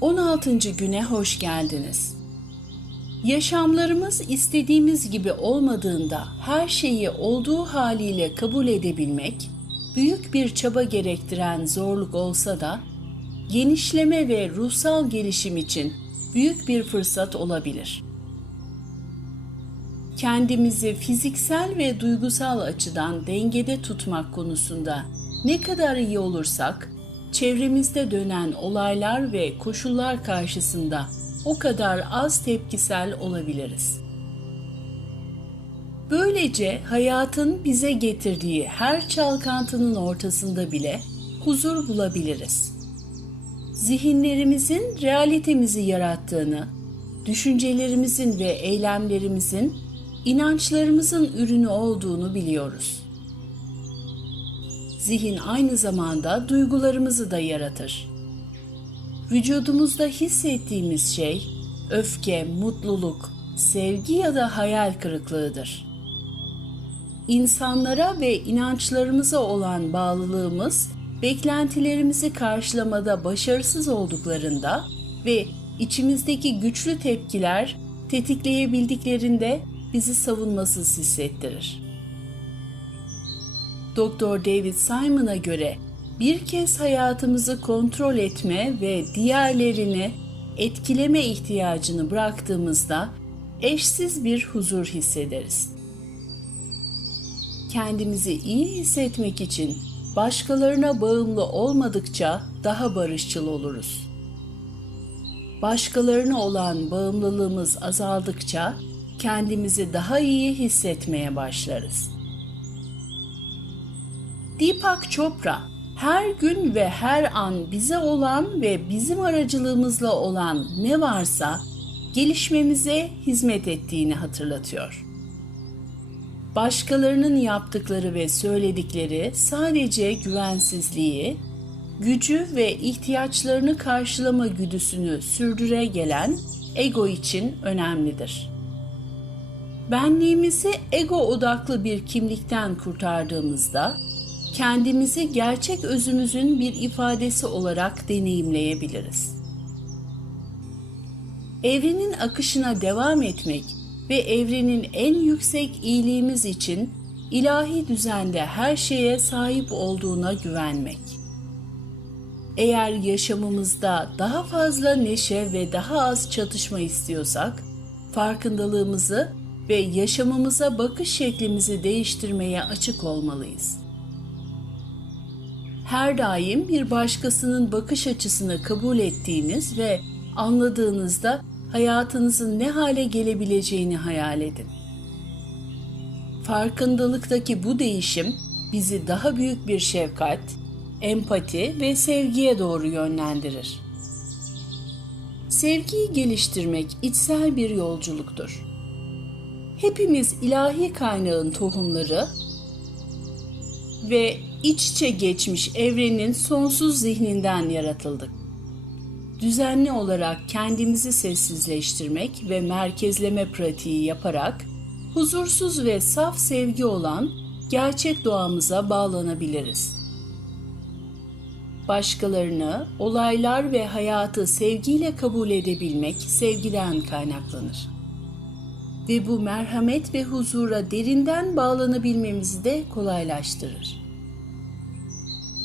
16. güne hoş geldiniz. Yaşamlarımız istediğimiz gibi olmadığında her şeyi olduğu haliyle kabul edebilmek, büyük bir çaba gerektiren zorluk olsa da, genişleme ve ruhsal gelişim için büyük bir fırsat olabilir. Kendimizi fiziksel ve duygusal açıdan dengede tutmak konusunda ne kadar iyi olursak, çevremizde dönen olaylar ve koşullar karşısında o kadar az tepkisel olabiliriz. Böylece hayatın bize getirdiği her çalkantının ortasında bile huzur bulabiliriz. Zihinlerimizin realitemizi yarattığını, düşüncelerimizin ve eylemlerimizin inançlarımızın ürünü olduğunu biliyoruz. Zihin aynı zamanda duygularımızı da yaratır. Vücudumuzda hissettiğimiz şey öfke, mutluluk, sevgi ya da hayal kırıklığıdır. İnsanlara ve inançlarımıza olan bağlılığımız beklentilerimizi karşılamada başarısız olduklarında ve içimizdeki güçlü tepkiler tetikleyebildiklerinde bizi savunmasız hissettirir. Dr. David Simon'a göre bir kez hayatımızı kontrol etme ve diğerlerini etkileme ihtiyacını bıraktığımızda eşsiz bir huzur hissederiz. Kendimizi iyi hissetmek için başkalarına bağımlı olmadıkça daha barışçıl oluruz. Başkalarına olan bağımlılığımız azaldıkça kendimizi daha iyi hissetmeye başlarız. Deepak Chopra her gün ve her an bize olan ve bizim aracılığımızla olan ne varsa gelişmemize hizmet ettiğini hatırlatıyor. Başkalarının yaptıkları ve söyledikleri sadece güvensizliği, gücü ve ihtiyaçlarını karşılama güdüsünü sürdüre gelen ego için önemlidir. Benliğimizi ego odaklı bir kimlikten kurtardığımızda kendimizi gerçek özümüzün bir ifadesi olarak deneyimleyebiliriz. Evrenin akışına devam etmek ve evrenin en yüksek iyiliğimiz için ilahi düzende her şeye sahip olduğuna güvenmek. Eğer yaşamımızda daha fazla neşe ve daha az çatışma istiyorsak, farkındalığımızı ve yaşamımıza bakış şeklimizi değiştirmeye açık olmalıyız her daim bir başkasının bakış açısını kabul ettiğiniz ve anladığınızda hayatınızın ne hale gelebileceğini hayal edin. Farkındalıktaki bu değişim bizi daha büyük bir şefkat, empati ve sevgiye doğru yönlendirir. Sevgiyi geliştirmek içsel bir yolculuktur. Hepimiz ilahi kaynağın tohumları ve iç içe geçmiş evrenin sonsuz zihninden yaratıldık. Düzenli olarak kendimizi sessizleştirmek ve merkezleme pratiği yaparak huzursuz ve saf sevgi olan gerçek doğamıza bağlanabiliriz. Başkalarını, olaylar ve hayatı sevgiyle kabul edebilmek sevgiden kaynaklanır. Ve bu merhamet ve huzura derinden bağlanabilmemizi de kolaylaştırır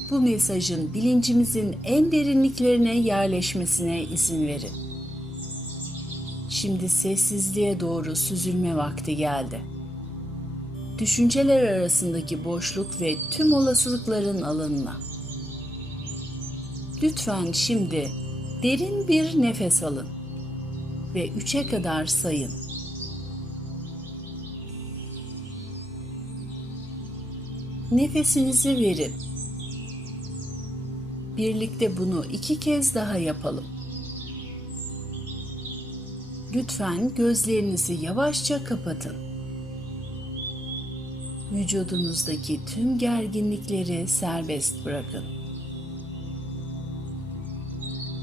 bu mesajın bilincimizin en derinliklerine yerleşmesine izin verin. Şimdi sessizliğe doğru süzülme vakti geldi. Düşünceler arasındaki boşluk ve tüm olasılıkların alanına. Lütfen şimdi derin bir nefes alın ve üçe kadar sayın. Nefesinizi verin Birlikte bunu iki kez daha yapalım. Lütfen gözlerinizi yavaşça kapatın. Vücudunuzdaki tüm gerginlikleri serbest bırakın.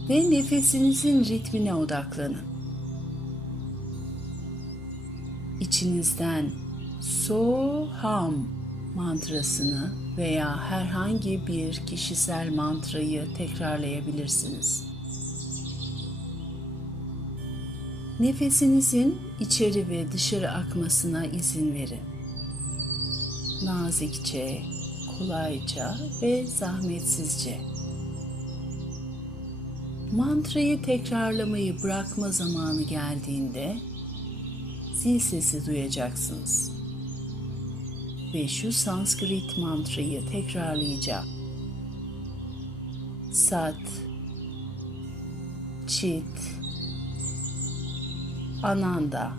Ve nefesinizin ritmine odaklanın. İçinizden So Ham mantrasını veya herhangi bir kişisel mantrayı tekrarlayabilirsiniz. Nefesinizin içeri ve dışarı akmasına izin verin. Nazikçe, kolayca ve zahmetsizce. Mantrayı tekrarlamayı bırakma zamanı geldiğinde zil sesi duyacaksınız. Ve şu Sanskrit mantrayı tekrarlayacağım. Sat, Çit, Ananda,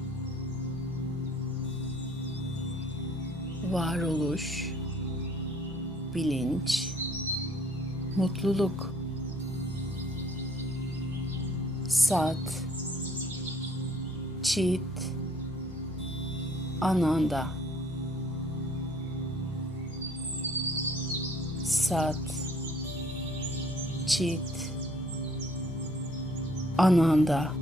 varoluş, bilinç, mutluluk, Sat, Çit, Ananda, Sat, Çit, Ananda.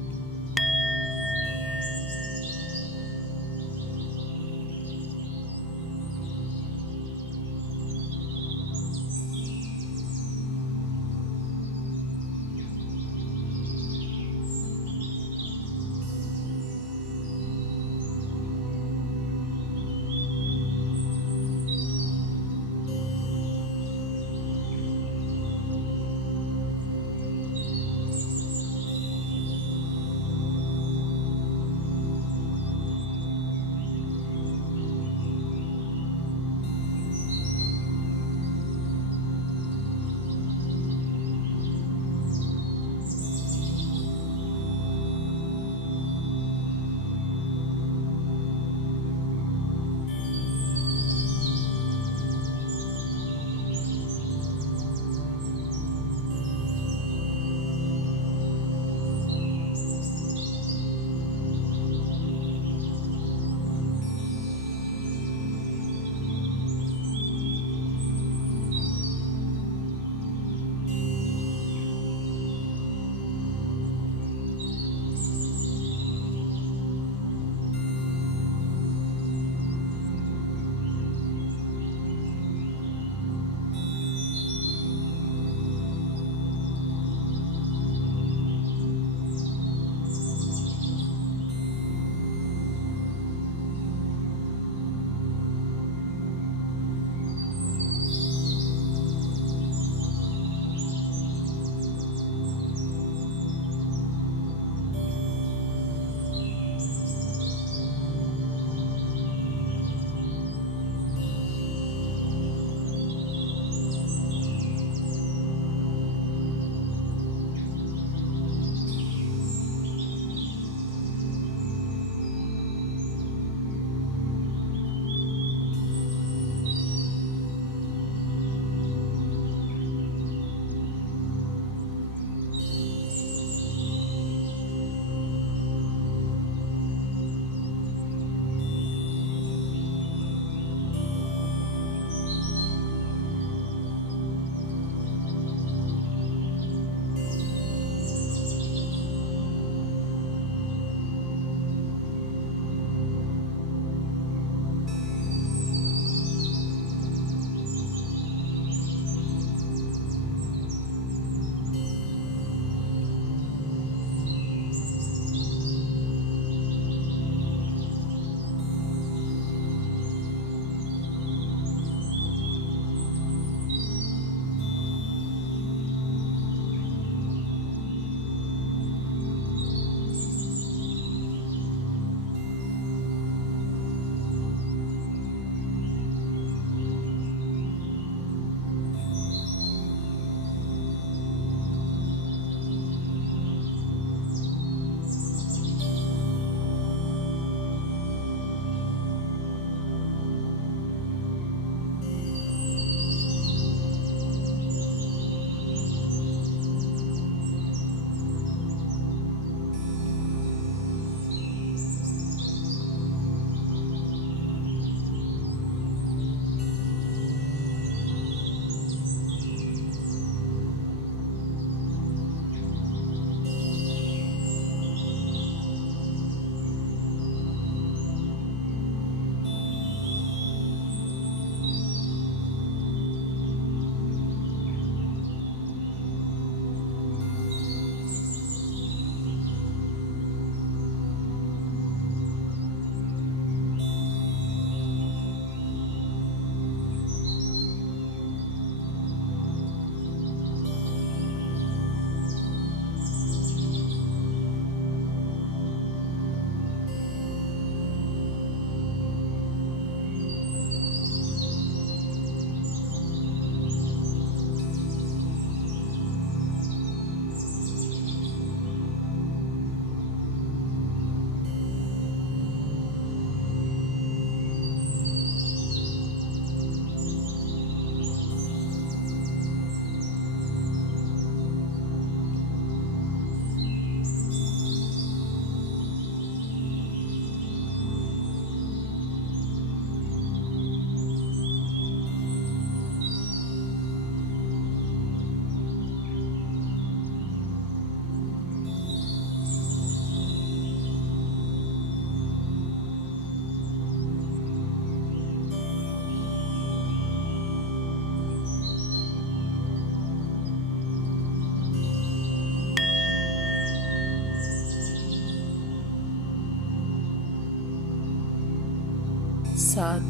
Sat.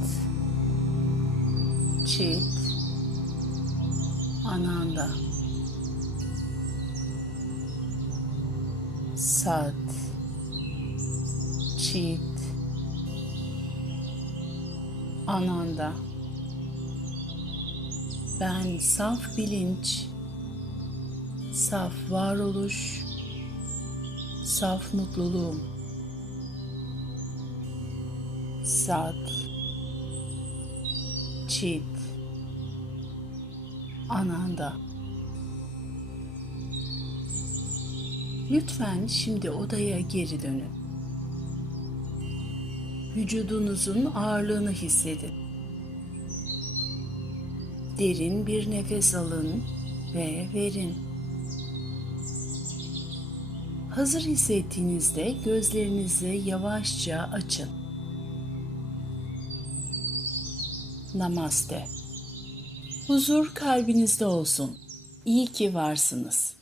Çit. Ananda. Sat. Çit. Ananda. Ben saf bilinç, saf varoluş, saf mutluluğum. Sat. Çit. Ananda. Lütfen şimdi odaya geri dönün. Vücudunuzun ağırlığını hissedin. Derin bir nefes alın ve verin. Hazır hissettiğinizde gözlerinizi yavaşça açın. Namaste. Huzur kalbinizde olsun. İyi ki varsınız.